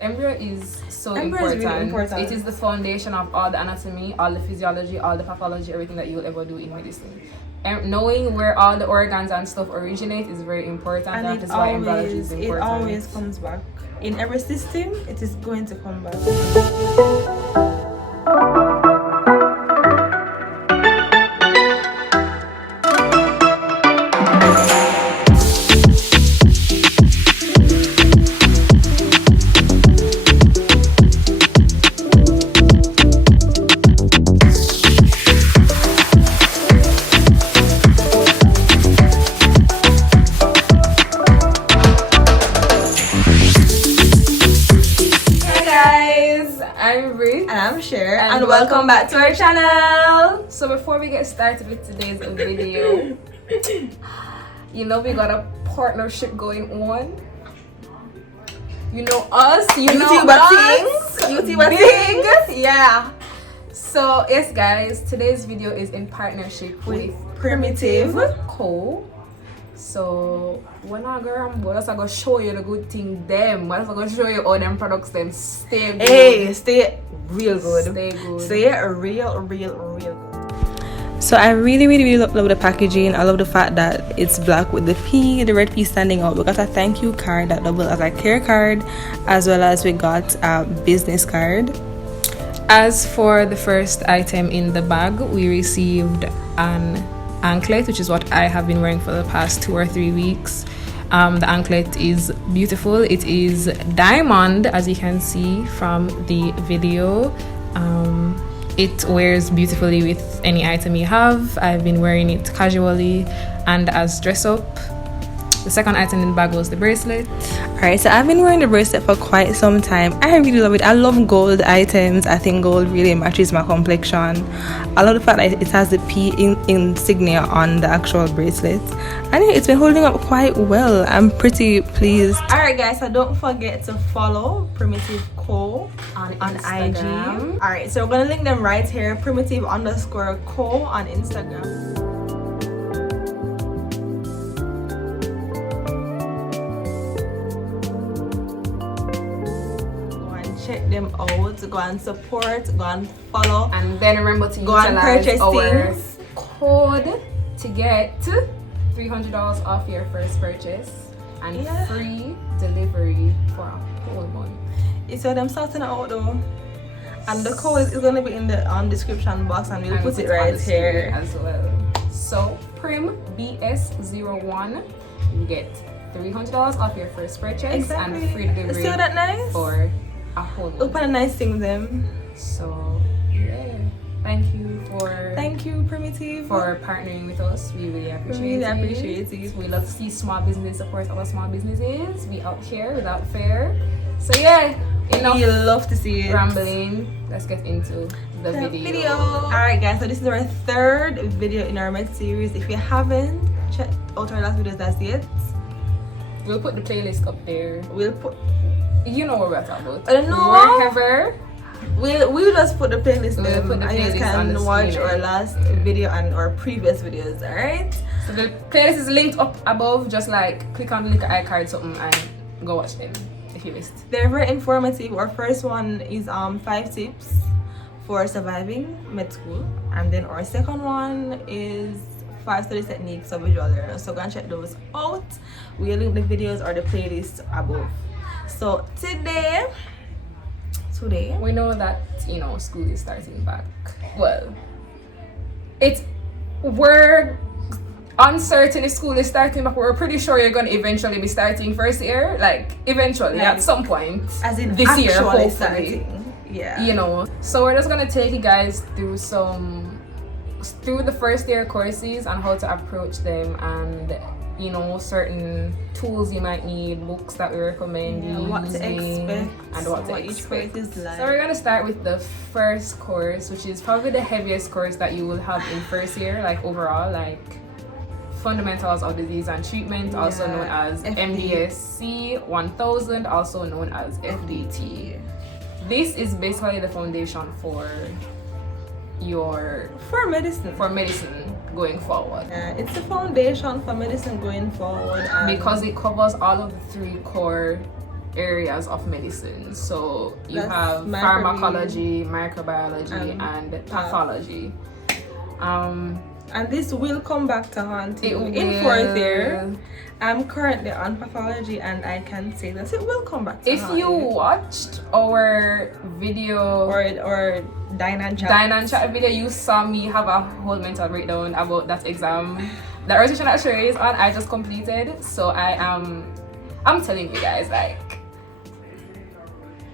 Embryo is so Embryo important. is really important. It is the foundation of all the anatomy, all the physiology, all the pathology, everything that you'll ever do in medicine. And knowing where all the organs and stuff originate is very important. And that is why embryology is important. It always comes back. In every system, it is going to come back. And welcome back to our channel. So before we get started with today's video, you know we got a partnership going on. You know us, YouTuber things. Yeah. So yes guys, today's video is in partnership with Primitive Co. So when I go around, I'm gonna show you the good thing them. I'm gonna show you all them products them stay good. Hey, stay real good. Stay good. Stay real good. So I really love the packaging. I love the fact that it's black with the red P standing out. We got a thank you card that doubles as a care card, as well as we got a business card. As for the first item in the bag, we received an anklet, which is what I have been wearing for the past 2 or 3 weeks. The anklet is beautiful. It is diamond, as you can see from the video. It wears beautifully with any item you have. I've been wearing it casually and as dress up. The second item in the bag was the bracelet. Alright, so I've been wearing the bracelet for quite some time. I really love it. I love gold items. I think gold really matches my complexion. I love the fact that it has the P insignia on the actual bracelet. And it's been holding up quite well. I'm pretty pleased. Alright guys, so don't forget to follow Primitive Co on IG. Alright, so we're gonna link them right here. Primitive_Co on Instagram. Check them out, go and support, go and follow, and then remember to go and purchase our code to get $300 off your first purchase and free delivery for a whole month. It's what I'm starting out though, and the code is going to be in the description box, and we'll put it right here as well. So Prim BS01, you get $300 off your first purchase and free delivery. Is that nice? For a whole month. Open a nice thing them. So yeah, thank you Primitive for partnering with us. We really appreciate it. We love to see small business support our small businesses. We out here without fear. So yeah, enough. We love to see it. Rambling. Let's get into the video. Alright guys, so this is our third video in our med series. If you haven't checked out our last videos as yet, we'll put the playlist up there. You know what we're talking about. I don't know. Wherever. We'll just put the playlist there. And you can watch our last video and our previous videos, alright? So the playlist is linked up above. Just like click on the link icon something and go watch them if you missed. They're very informative. Our first one is 5 tips for surviving med school. And then our second one is 5 study techniques of visual learners. So go and check those out. We'll link the videos or the playlist above. So today we know that school is starting back. Well, we're uncertain if school is starting back. We're pretty sure you're gonna eventually be starting first year, like eventually at some point, as in this year, hopefully. Starting. Yeah. So we're just gonna take you guys through the first year courses and how to approach them, and certain tools you might need, books that we recommend what to expect and what to expect. Each like. So we're gonna start with the first course, which is probably the heaviest course that you will have in first year, like overall, like fundamentals of disease and treatment, also known as MDSC 1000, also known as FDT. This is basically the foundation for medicine going forward. It's the foundation for medicine going forward, because it covers all of the 3 core areas of medicine. So you That's have pharmacology, microbiology, and pathology. And this will come back to haunt you in 4th year. I'm currently on pathology, and I can say that it will come back to haunt you. If you watched our video or Dine and Chat video, you saw me have a whole mental breakdown about that exam. The orientation that Sherry is on, I just completed. So I'm telling you guys, like,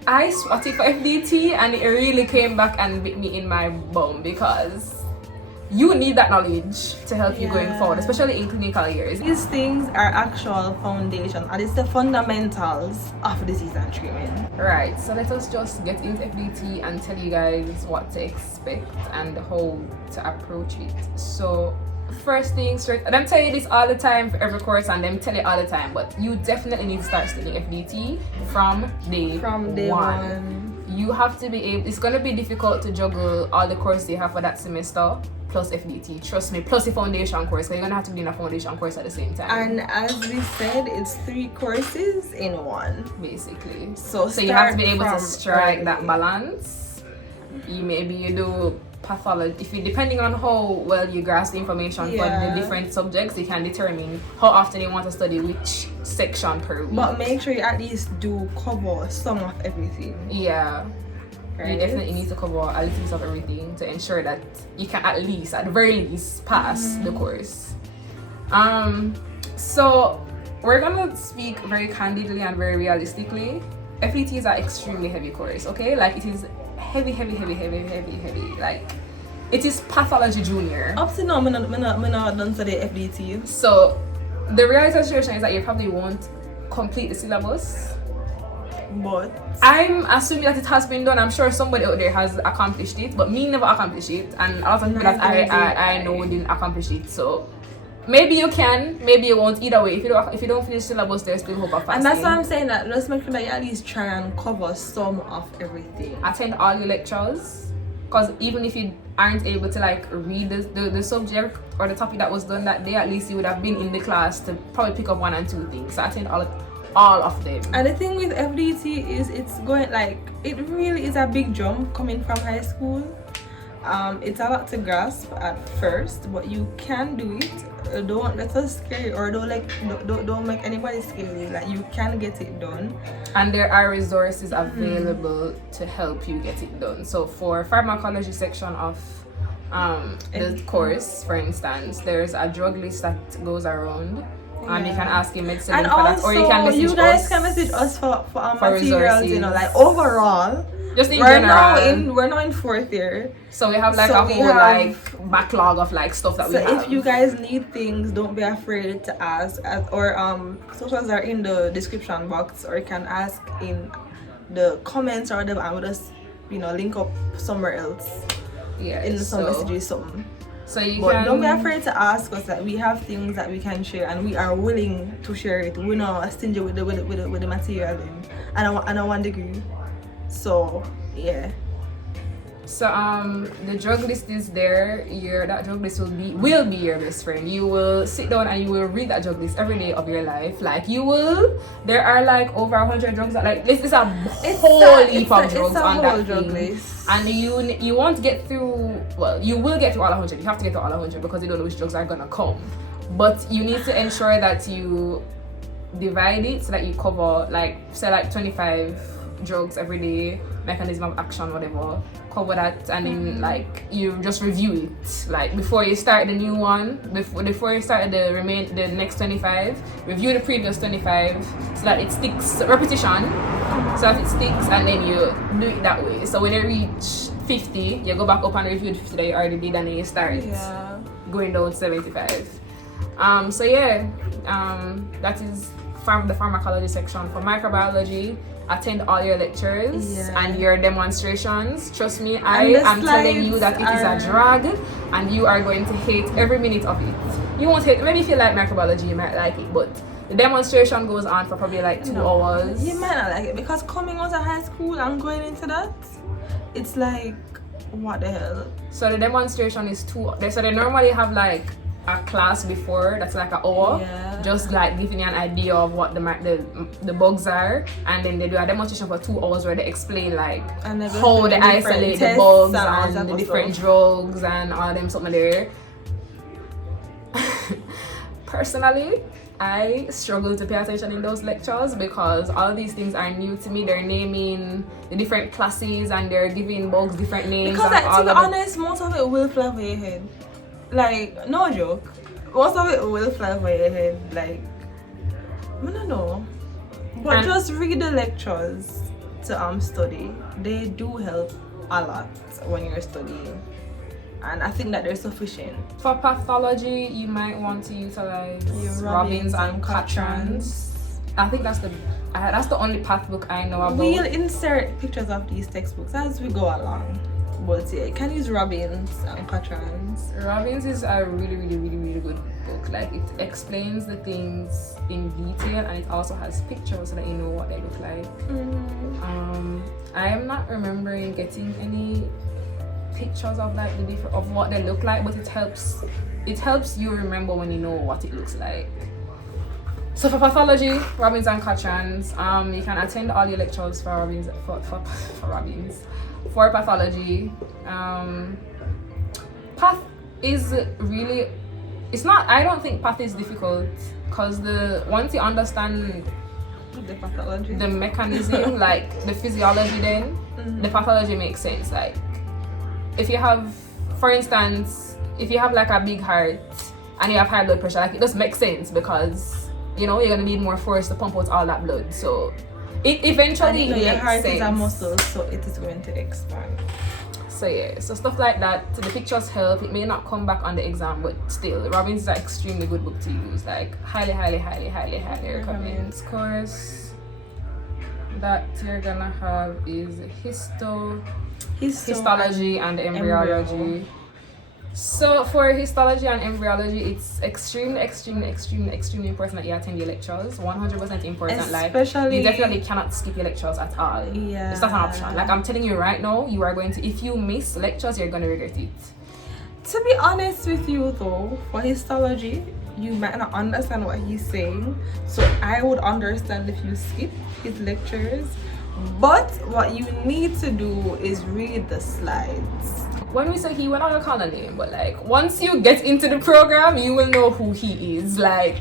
I swatted for FDT and it really came back and bit me in my bum, because you need that knowledge to help you going forward, especially in clinical years. These things are actual foundation, and it's the fundamentals of disease and treatment. Right, so let us just get into FDT and tell you guys what to expect and how to approach it. So first thing straight, and I'm telling you this all the time for every course, and them tell you all the time, but you definitely need to start studying FDT from day one. You have to be able, it's going to be difficult to juggle all the courses you have for that semester plus FDT, trust me, plus the foundation course, so you're going to have to be in a foundation course at the same time. And as we said, it's 3 courses in one, basically. So you have to be able to strike that balance. Maybe you do pathology, if you, depending on how well you grasp the information for the different subjects, you can determine how often you want to study which section per week. But make sure you at least do cover some of everything. Right. You definitely need to cover a little bit of everything to ensure that you can at the very least pass the course. So we're gonna speak very candidly and very realistically. FET is an extremely heavy course, okay? Like, it is heavy. Like, it is pathology junior. Up to now, I'm not done study FDT. So the real situation is that you probably won't complete the syllabus. But I'm assuming that it has been done. I'm sure somebody out there has accomplished it, but me never accomplished it, and a lot of people that I know didn't accomplish it. So maybe you can, maybe you won't. Either way, if you don't finish syllabus, there's still hope of passing. And that's why I'm saying that let's make sure that you at least try and cover some of everything. Attend all your lectures, because even if you aren't able to like read the subject or the topic that was done that day, at least you would have been in the class to probably pick up 1 and 2 things. So attend all of them. And the thing with FDT is it's going, like, it really is a big jump coming from high school. It's a lot to grasp at first, but you can do it. Don't let us scare you, or don't make anybody scare you. Like, you can get it done, and there are resources available to help you get it done. So for pharmacology section of the course, for instance, there's a drug list that goes around. You can ask in medicine and for also, that, or you can message you guys us can message us for materials, resources. you know, like overall. Just in general. We're now in 4th year. So we have like a whole like backlog of like stuff that we have. So if you guys need things, don't be afraid to ask. Or socials are in the description box, or you can ask in the comments, or I would just, link up somewhere else. Yeah. In some messages, something. So don't be afraid to ask us that we have things that we can share, and we are willing to share it. We're not stingy with the material and I 1 degree. So yeah. So the drug list is there. That drug list will be your best friend. You will sit down and you will read that drug list every day of your life. Like, you will. There are like over 100 drugs that, like, this is a whole heap of drugs on that drug list. And you won't get through. Well, you will get through all 100. You have to get through all 100 because you don't know which drugs are gonna come. But you need to ensure that you divide it so that you cover, like, say, like 25 drugs every day, mechanism of action, whatever. Cover that, and then like you just review it, like before you start the new one, before you start the next 25, review the previous 25 so that it sticks, repetition, so that it sticks, and then you do it that way. So when you reach 50, you go back up and review the 50 that you already did, and then you start going down to 75. So yeah, that is the pharmacology section. For microbiology, attend all your lectures and your demonstrations. Trust me, I am telling you that it is a drag, and you are going to hate every minute of it. You won't hate, maybe if you like microbiology, you might like it, but the demonstration goes on for probably like 2 hours. You might not like it, because coming out of high school and going into that, it's like, what the hell? So the demonstration is 2, so they normally have like a class before that's like an hour, just like giving you an idea of what the bugs are, and then they do a demonstration for 2 hours where they explain like how they isolate the bugs and the different drugs and all them something there. Personally, I struggle to pay attention in those lectures because all of these things are new to me. They're naming the different classes and they're giving bugs different names. Because like, to be honest, most of it will fly over your head. Like, no joke. Most of it will fly over your head. Like, I don't know. But just read the lectures to study. They do help a lot when you're studying. And I think that they're sufficient. For pathology, you might want to utilize Robbins and Cattrans. I think that's the only path book I know about. We'll insert pictures of these textbooks as we go along. But yeah, you can use Robbins and Cattrans. Robbins is a really good book. Like, it explains the things in detail and it also has pictures so that you know what they look like. I am not remembering getting any pictures of like of what they look like, but it helps you remember when you know what it looks like. So for pathology, Robbins and Cattrans, you can attend all your lectures for Robbins for Robbins. For pathology, path is really, it's not, I don't think path is difficult because once you understand the pathology, the mechanism, like the physiology, then the pathology makes sense. Like, if you have, for instance, if you have like a big heart and you have high blood pressure, like, it just makes sense because, you know, you're gonna need more force to pump out all that blood. So it eventually makes your heart sense. is a muscle, so it is going to expand. So yeah, so stuff like that. So the pictures help. It may not come back on the exam, but still, Robbins is an extremely good book to use. Like, highly recommend. Course that you're gonna have is histology and embryology. So for histology and embryology, it's extremely important that you attend your lectures. 100% important. Especially, like, you definitely cannot skip your lectures at all. Yeah, it's not an option. Like, I'm telling you right now, you are going to, if you miss lectures, you're going to regret it. To be honest with you though, for histology, you might not understand what he's saying, so I would understand if you skip his lectures. But what you need to do is read the slides. When we say he, we're not gonna call a name, but like, once you get into the program, you will know who he is. Like,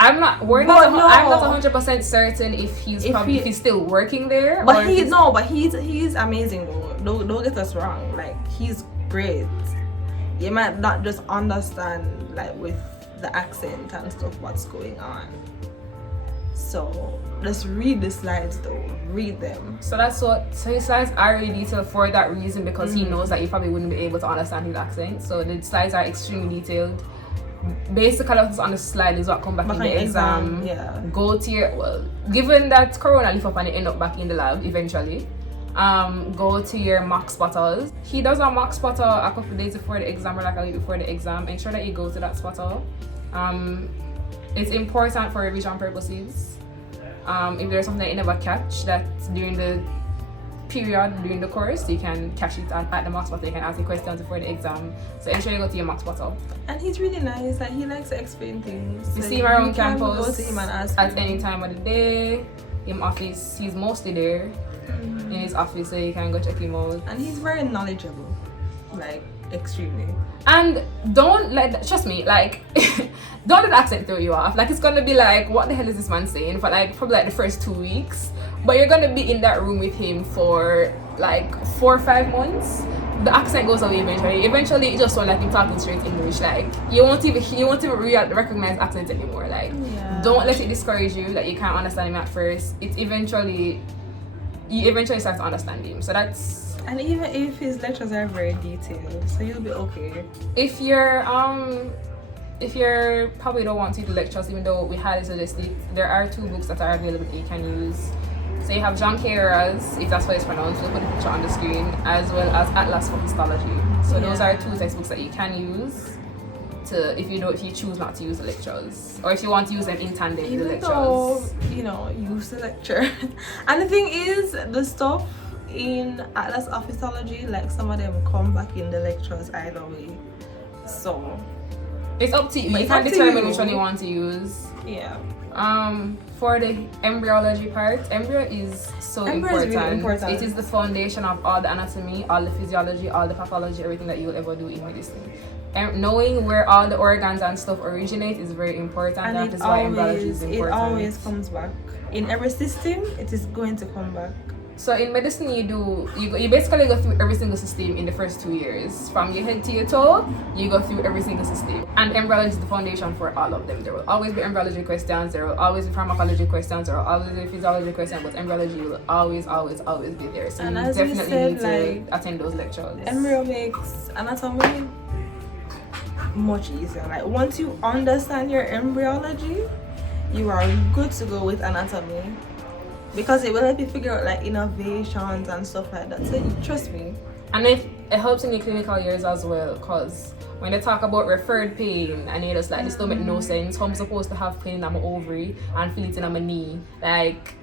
I'm not 100% certain if he's still working there. But he's amazing though. Don't get us wrong. Like, he's great. You might not just understand like with the accent and stuff what's going on. So just read the slides though. Read them. So his slides are really detailed for that reason, because he knows that you probably wouldn't be able to understand his accent. So the slides are extremely detailed. Basically what's on the slide is what come back in the exam. Yeah. Go to your, given that Corona lift up and it end up back in the lab eventually, go to your mock spotters. He does a mock spotter a couple of days before the exam or like a week before the exam. Ensure that you go to that spotter. It's important for revision purposes. If there's something that you never catch that during the period, during the course, you can catch it at the mock spotter. You can ask the questions before the exam. So ensure you go to your mock spotter. And he's really nice. Like, he likes to explain things. You see him around campus go to him and ask at him. any time of the day. In office, he's mostly there in his office, so you can go check him out. And he's very knowledgeable, like, extremely. And don't let that, trust me, like, don't let the accent throw you off. Like, it's gonna be like, what the hell is this man saying for like probably like the first 2 weeks, but you're gonna be in that room with him for like 4 or 5 months. The accent goes away eventually it just sounds like him talking straight English. Like, you won't even recognize accent anymore. Like, don't let it discourage you that you can't understand him at first. You eventually start to understand him. So that's. And even if his lectures are very detailed, so you'll be okay. If you're probably don't want to do the lectures, even though we highly suggest it, there are 2 books that are available that you can use. So you have John Carrera's, if that's what it's pronounced, we'll put the picture on the screen, as well as Atlas for Histology. So those are 2 textbooks that you can use to, if you choose not to use the lectures, or if you want to use them in tandem with the lectures. Though, use the lecture. And the thing is, the stuff in Atlas of Histology, like, some of them come back in the lectures either way. So It's up to you. You can determine which one you want to use. Yeah. For the embryology part, embryo is so important. Is really important. It is the foundation of all the anatomy, all the physiology, all the pathology, everything that you will ever do in medicine. And knowing where all the organs and stuff originate is very important. And that is why embryology is important. It always comes back. In every system, it is going to come back. So in medicine, you basically go through every single system in the first 2 years. From your head to your toe, you go through every single system. And embryology is the foundation for all of them. There will always be embryology questions, there will always be pharmacology questions, there will always be physiology questions, but embryology will always be there. So and you definitely need to attend those lectures. Embryo makes anatomy much easier. Like once you understand your embryology, you are good to go with anatomy. Because it will help you figure out like innovations and stuff like that. So trust me. And it helps in your clinical years as well, because when they talk about referred pain and you're just like, this don't make no sense. How I'm supposed to have pain in my ovary and feel it in my knee? Like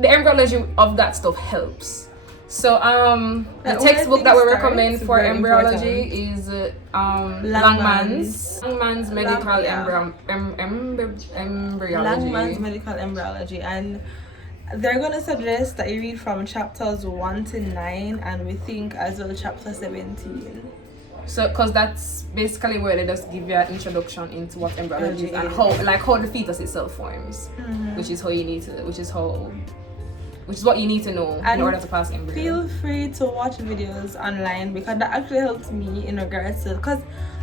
the embryology of that stuff helps. So the textbook that we recommend for embryology is Langman's Medical Embryology. Langman's Medical Embryology, and they're gonna suggest that you read from chapters 1 to 9, and we think as well chapter 17. So, because that's basically where they just give you an introduction into what embryology is and how the fetus itself forms, which is what you need to know in order to pass embryo. Feel free to watch videos online, because that actually helps me in regards to, because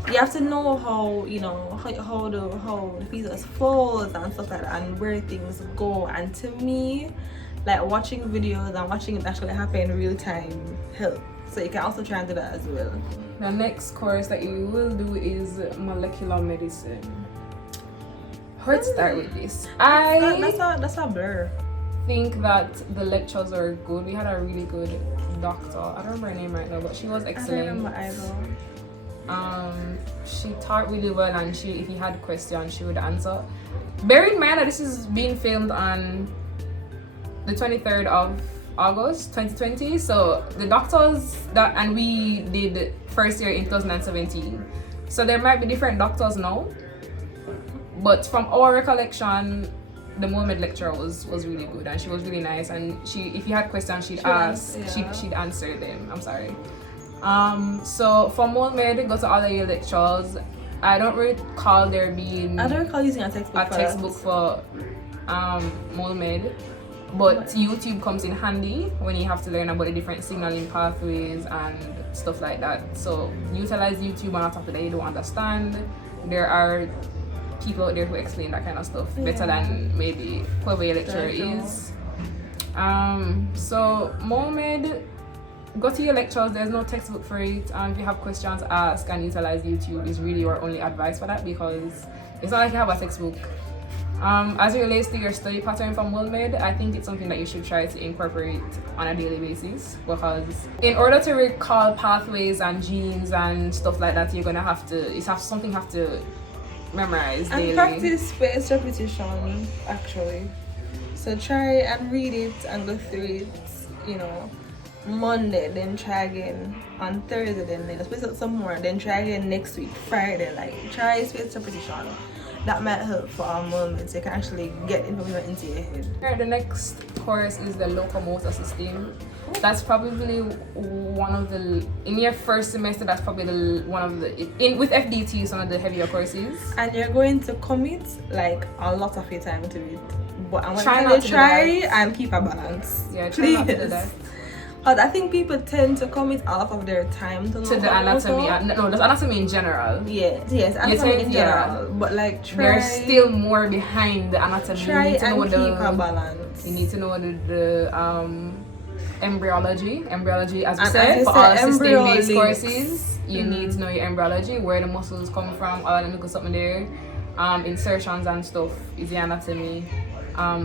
you have to know how the fetus folds and stuff like that, and where things go. And to me, like watching videos and watching it actually happen in real time helps. So you can also try and do that as well. The next course that you will do is molecular medicine. How to start with this? That's a blur. Think that the lectures are good. We had a really good doctor. I don't remember her name right now, but she was excellent. I don't remember either. She taught really well, and if you had questions, she would answer. Bear in mind that this is being filmed on the 23rd of August 2020. So the doctors and we did first year in 2017. So there might be different doctors now, but from our recollection, the MOLMED lecturer was really good, and she was really nice, and if you had questions she'd answer them. I'm sorry. So for MOLMED, go to all of your lectures. I don't recall there being using a textbook for MOLMED, but YouTube comes in handy when you have to learn about the different signaling pathways and stuff like that. So utilize YouTube, and on top of that you don't understand, there are people out there who explain that kind of stuff better than maybe whoever your lecturer is. So MOLMED, go to your lectures. There's no textbook for it. If you have questions, ask, and utilize YouTube is really your only advice for that, because it's not like you have a textbook. As it relates to your study pattern from MOLMED, I think it's something that you should try to incorporate on a daily basis, because in order to recall pathways and genes and stuff like that, you're gonna have to memorize and daily. Practice spaced repetition actually. So try and read it and go through it, Monday, then try again on Thursday, then space out some more, then try again next week, Friday. Like try spaced repetition. That might help for our moments. So you can actually get information into your head. Alright, the next course is the Locomotor system. That's probably one of the, in your first semester, that's probably with FDT, one of the heavier courses. And you're going to commit like a lot of your time to it. But I'm going to try and keep a balance. Yeah, try not to do that. But I think people tend to commit a lot of their time to the anatomy. No, there's anatomy in general. Yes, anatomy in general. But like, there's still more behind the anatomy. Try and keep a balance. You need to know the embryology, as we said, for all system-based courses. You need to know your embryology, where the muscles come from, all the little something there. Insertions and stuff is the anatomy.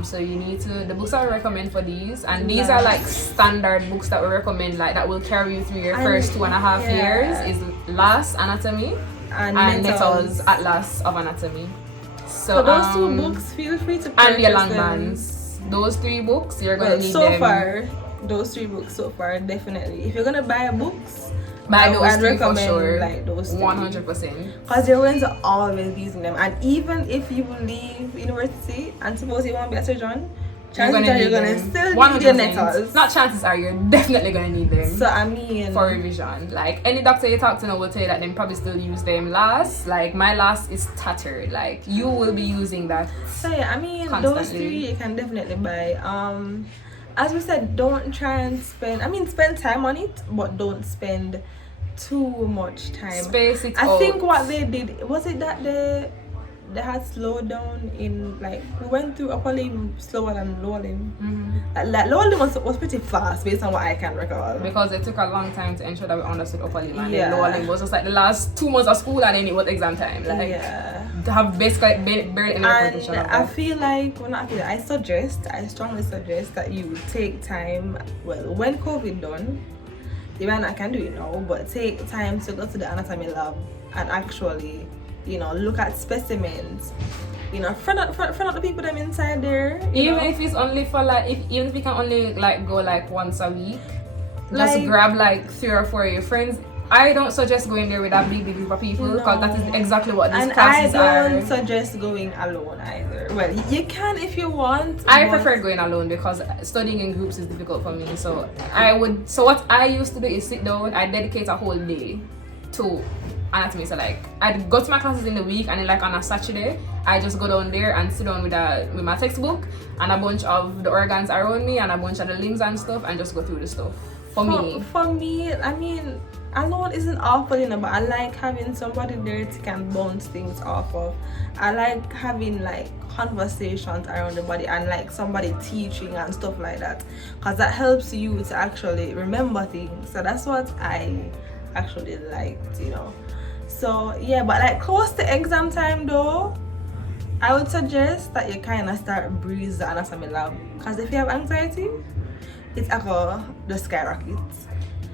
So you need to, the books I recommend for these, and these are like standard books that we recommend, like that will carry you through your first 2.5 years, is LAS Anatomy and Netto's Atlas of Anatomy. So those two books, feel free to purchase and your Langmans. Those 3 books, you're going to need them. So far, those 3 books so far, definitely. If you're gonna buy books, I'd recommend sure. Like those 100%. Because you're going to always be using them. And even if you leave university and suppose you want to be a surgeon, chances are you're gonna still need your nettles. Not chances are, you're definitely gonna need them. So I mean, for revision, like any doctor you talk to now will tell you that they probably still use them last. Like my last is tattered. Like you will be using that. So yeah, I mean constantly. Those 3 you can definitely buy. As we said, don't try and spend time on it, but don't spend too much time. Space it I think what they did was it that they had slowed down in, like, we went through upper limb slower than lower limb. Like lower limb was pretty fast based on what I can recall, because it took a long time to ensure that we understood upper limb, and then lower limb was just like the last 2 months of school, and then it was exam time. Like have basically barely any repetition. I feel like I strongly suggest that you take time. Well, when COVID done, you might not can do it now, but take time to go to the anatomy lab and actually, look at specimens. Front up the people them inside there. Even if it's only for even if you can only go once a week, just grab 3 or 4 of your friends. I don't suggest going there with a big group of people, because that is exactly what these classes are. I don't suggest going alone either. Well, you can if you want. I prefer going alone because studying in groups is difficult for me. So what I used to do is sit down. I dedicate a whole day to anatomy. So I'd go to my classes in the week, and then on a Saturday I just go down there and sit down with my textbook and a bunch of the organs around me and a bunch of the limbs and stuff, and just go through the stuff. For me, I mean, alone isn't awful, but I like having somebody there to can bounce things off of. I like having conversations around the body and somebody teaching and stuff like that, because that helps you to actually remember things. So that's what I actually liked, So yeah, but close to exam time though, I would suggest that you kind of start breeze the anatomy lab, because if you have anxiety, it's the skyrockets.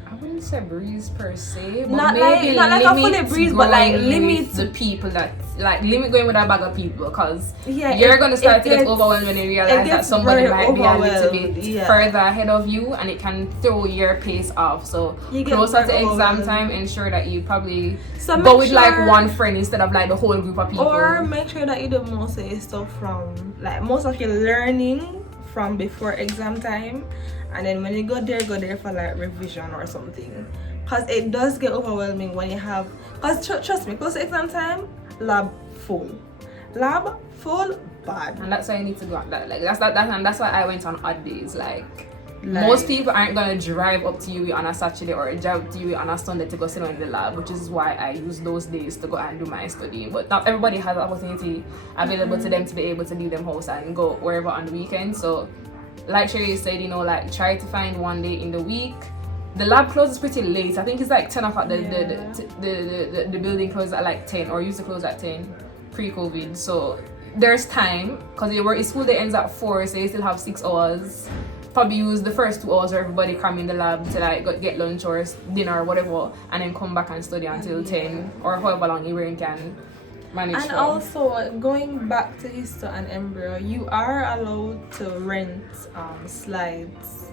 I wouldn't say breeze per se, but not maybe not a fully breeze, but limit the people that limit going with a bag of people, because you're gonna start to get overwhelmed when you realize that somebody might be a little bit further ahead of you, and it can throw your pace off. So closer to exam time, ensure that you probably go with one friend instead of the whole group of people. Or make sure that you do most of your stuff from most of your learning from before exam time, and then when you go there for revision or something, because it does get overwhelming when you have, because trust me, close to exam time, lab full bad, and that's why you need to go on that. And that's why I went on odd days. Most people aren't gonna drive up to you on a Saturday or drive up to you on a Sunday to go sit in the lab, which is why I use those days to go and do my studying. But not everybody has the opportunity available to them to be able to leave them house and go wherever on the weekend. So like Sherry said, try to find one day in the week. The lab closes pretty late. I think it's 10 o'clock. The building closes at 10, or used to close at 10 pre-COVID. So there's time, because your school day ends at 4, so you still have 6 hours. Probably use the first 2 hours where everybody come in the lab to get lunch or dinner or whatever, and then come back and study until 10 or however long you can manage. And also, going back to histo and embryo, you are allowed to rent slides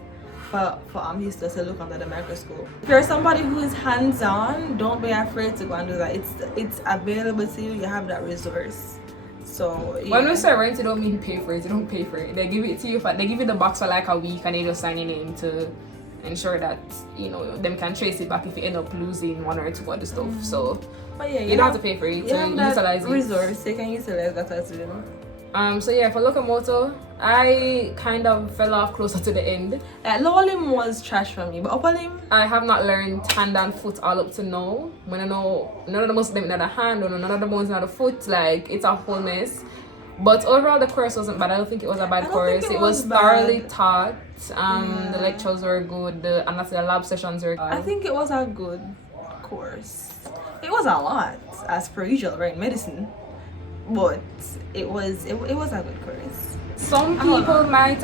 for histo to look under the microscope. If you're somebody who is hands-on, don't be afraid to go and do that. It's available to you. You have that resource. So when we say rent, you don't mean pay for it. You don't pay for it. They give it to you. They give you the box for a week, and they just sign your name to ensure that them can trace it back if you end up losing 1 or 2 other stuff. So you don't have to pay for it. So utilize it. Resource. You can utilize that as well. So for Locomotor, I kind of fell off closer to the end. Lower limb was trash for me, but upper limb, I have not learned hand and foot all up to now. When I know none of the muscles in the hand, or none of the bones in the foot, it's a whole mess. But overall, the course wasn't bad. I don't think it was a bad course. It was thoroughly taught. The lectures were good. The lab sessions were good. I think it was a good course. It was a lot, as per usual, right? Medicine. But it was a good course. Some people might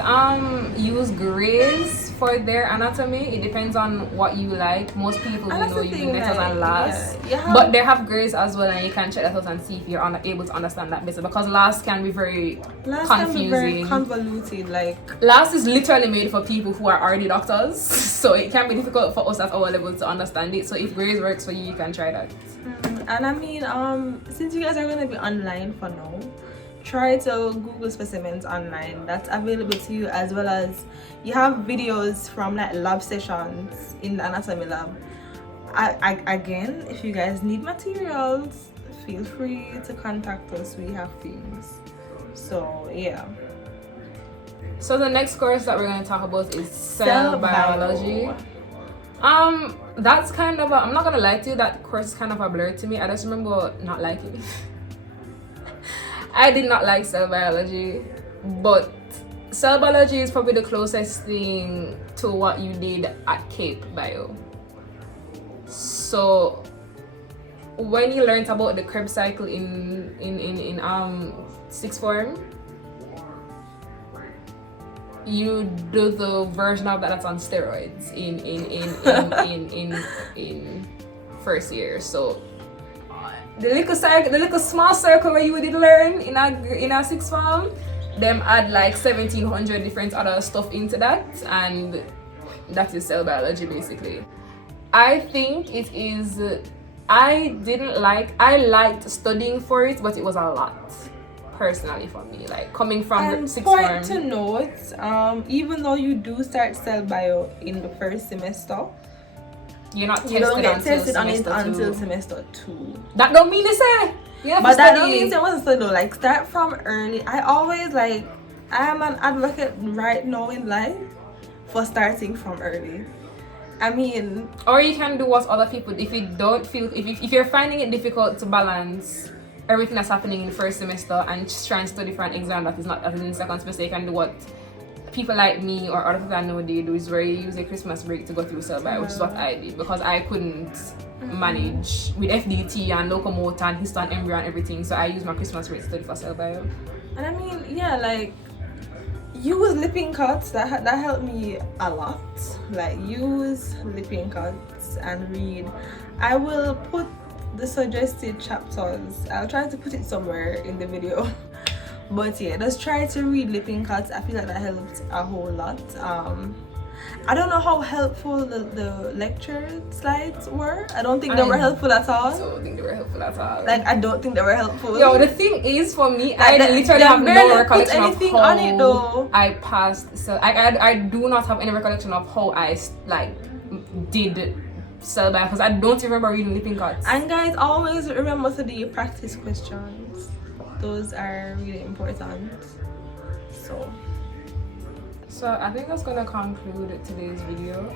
use grays for their anatomy, it depends on what you like. Most people will know you do letters and last. But they have grades as well, and you can check that out and see if you're able to understand that better, because last can be very confusing. Convoluted. Like, last is literally made for people who are already doctors, so it can be difficult for us at our level to understand it. So if grades works for you, you can try that. And I mean, since you guys are going to be online for now, try to Google specimens online. That's available to you, as well as you have videos from like lab sessions in the anatomy lab. Again, if you guys need materials, feel free to contact us. We have things. So yeah. So the next course that we're going to talk about is cell biology. That's kind of I'm not gonna lie to you, that course is kind of a blur to me. I just remember not liking it. I did not like cell biology, but cell biology is probably the closest thing to what you did at Cape Bio. So when you learned about the Krebs cycle in sixth form, you do the version of that that's on steroids in first year. So the little small circle where you did learn in a sixth form, them add like 1700 different other stuff into that, and that is cell biology basically. I think it is. I liked studying for it, but it was a lot personally for me, like coming from sixth form. Point to note, even though you do start cell bio in the first semester, you don't get tested on it until semester 2. That don't mean to say. But that don't mean it wasn't so though. Like, start from early. I am an advocate right now in life for starting from early. I mean, or you can do what other people. If you don't feel, if you're finding it difficult to balance everything that's happening in the first semester and try and study for an exam that is not in the second semester, you can do what people like me or other people I know they do, is where you use a Christmas break to go through cell bio, which is what I did, because I couldn't manage with FDT and Locomotor and Histology and embryo and everything. So I used my Christmas break to study for cell bio. And I mean, yeah, like, use Lipincott. That helped me a lot. Like, use Lipincott and read. I will put the suggested chapters. I'll try to put it somewhere in the video. But yeah, just try to read Lipincott. I feel like that helped a whole lot. I don't know how helpful the lecture slides were. I don't think they were helpful at all. I don't think they were helpful at all. Like, I don't think they were helpful. Yo, the thing is, for me, I literally have no recollection of how on it, though. I passed. So I do not have any recollection of how I did cell bio, because I don't remember reading Lipincott. And guys, always remember to do your practice questions. Those are really important. So I think that's gonna conclude today's video.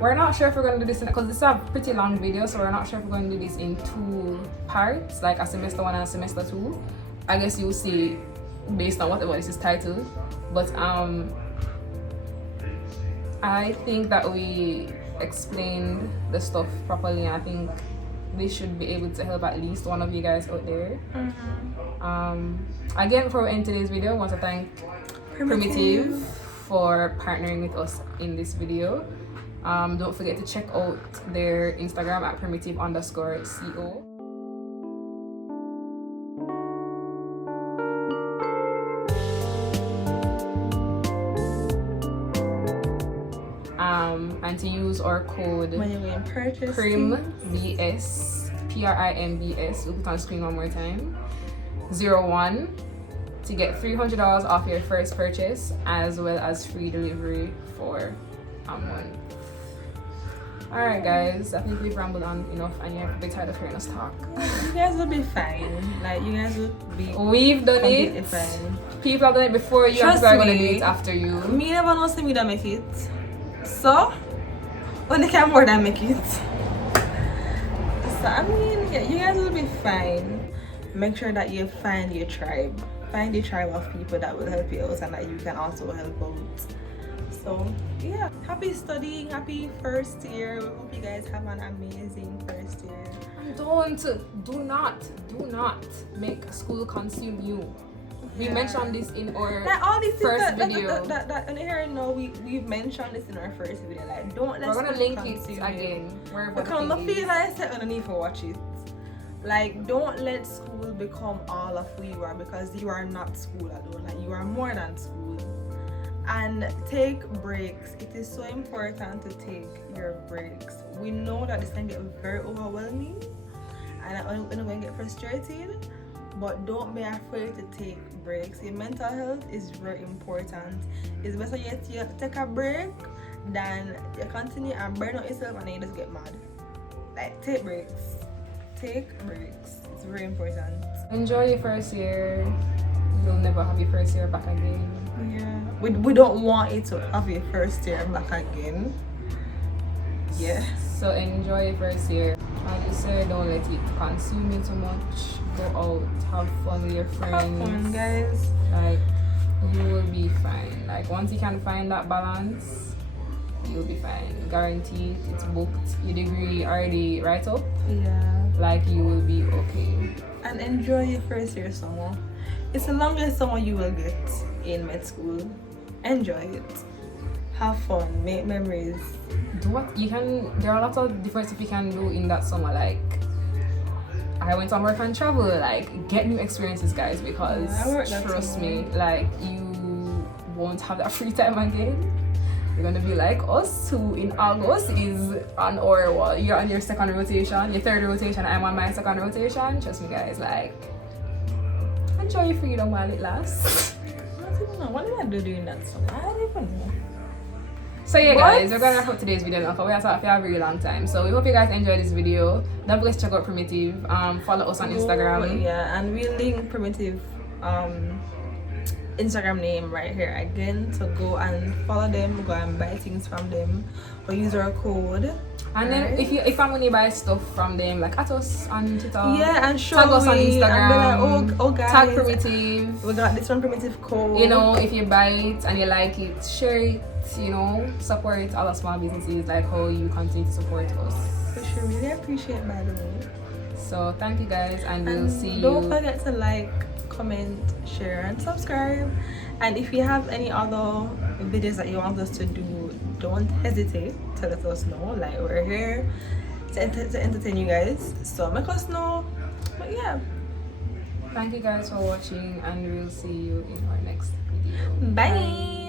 We're not sure if we're gonna do this because this is a pretty long video, so we're not sure if we're gonna do this in 2 parts, like a semester 1 and a semester 2. I guess you'll see based on whatever this is titled. But I think that we explained the stuff properly, and I think this should be able to help at least one of you guys out there. Again, before we end today's video, I want to thank Primitive for partnering with us in this video. Don't forget to check out their Instagram at primitive_co. And to use our code when you're going to purchase PRIMBS, we'll put on the screen one more time, 01, to get $300 off your first purchase, as well as free delivery for a month. Alright guys, I think we've rambled on enough and you're a bit tired of hearing us talk. You guys will be fine. Like, you guys will be We've done it. Fine. People have done it before you, and people are going to do it after you. Me never know see me that make it. So, when they can more than make it. So, I mean, yeah, you guys will be fine. Make sure that you find your tribe. Find a tribe of people that will help you out and that you can also help out. So yeah, happy studying, happy first year. We hope you guys have an amazing first year. And do not make school consume you. We mentioned this in our like all these first video. That and here now we've mentioned this in our first video. Like we're gonna link it again. Because I feel like I said underneath for watch it. Like don't let school become all of who you are, because you are not school alone. Like you are more than school. And take breaks. It is so important to take your breaks. We know that this can get very overwhelming and I'm going to get frustrated, but don't be afraid to take breaks. Your mental health is very important. It's better you take a break than you continue and burn out yourself and then you just get mad. Like take breaks. Take breaks. It's very important. Enjoy your first year. You'll never have your first year back again. Yeah. We don't want you to have your first year back again. Yeah. So enjoy your first year. Like you said, don't let it consume you too much. Go out, have fun with your friends. Have fun, guys. Like you will be fine. Like once you can find that balance, you'll be fine. Guaranteed. It's booked. Your degree already right up. Yeah. Like you will be okay. And enjoy your first year summer. It's the longest summer you will get in med school. Enjoy it. Have fun. Make memories. Do what you can. There are a lot of different stuff you can do in that summer. Like I went on work and travel. Like get new experiences, guys. Because trust me, like you won't have that free time again. You're gonna be like us, who in August is on our wall. You're on your second rotation, your third rotation. I'm on my second rotation. Trust me, guys. Like enjoy your freedom while it lasts. I don't even know. What did I do during that summer? I don't even know. So yeah, guys, we're gonna wrap up today's video now because we have talked for a very long time. So we hope you guys enjoyed this video. Don't forget to check out Primitive. Follow us on Instagram. Yeah, and we'll link Primitive Instagram name right here again, so go and follow them, go and buy things from them or use our code. And then if I'm gonna buy stuff from them, like at us on Twitter, yeah, and show tag us on Instagram, and be like, oh guys, tag Primitive, we got this one Primitive code. You know, if you buy it and you like it, share it, you know, support other small businesses, like how you continue to support us. We should really appreciate, by the way. So thank you guys, and we'll see you. Don't forget to like, comment, share and subscribe. And if you have any other videos that you want us to do, don't hesitate to let us know. Like we're here to entertain you guys, so make us know. But yeah, thank you guys for watching, and we'll see you in our next video. Bye.